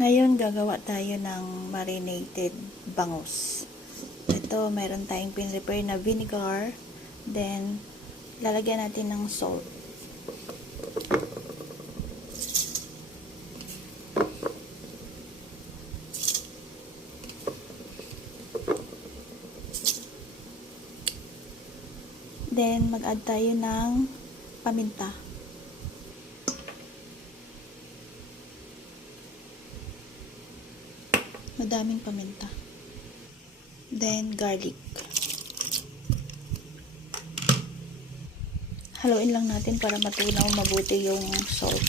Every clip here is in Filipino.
Ngayon, gagawa tayo ng marinated bangus. Ito, meron tayong pin-prepare na vinegar. Then, lalagyan natin ng salt. Then, mag-add tayo ng paminta. Madaming paminta. Then, garlic. Haluin lang natin para matunaw mabuti yung salt.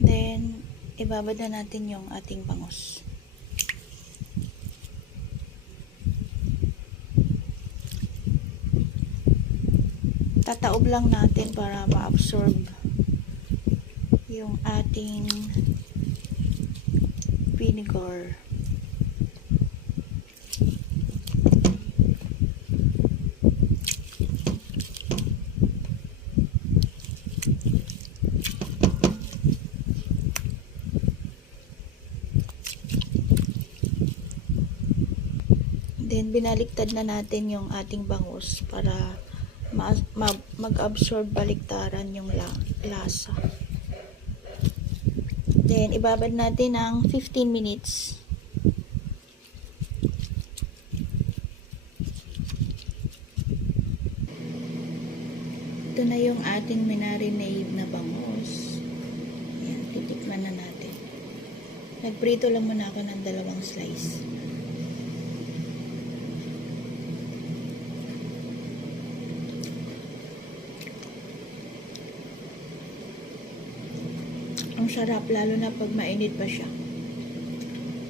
Then, ibabad na natin yung ating bangus. Tataob lang natin para ma-absorb yung ating vinegar. Then, binaliktad na natin yung ating bangus para mag-absorb baliktaran yung lasa. Then, ibabad natin ng 15 minutes. Ito na yung ating minarinade na bangus. Ayan, titikman na natin. Nagprito lang muna ako ng 2 slice. Ang sarap, lalo na pag mainit pa siya.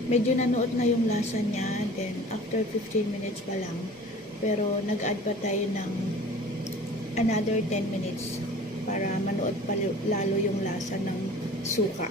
Medyo nanuot na yung lasa niya, then after 15 minutes pa lang, pero nag-add pa tayo ng another 10 minutes para manuot pa lalo yung lasa ng suka.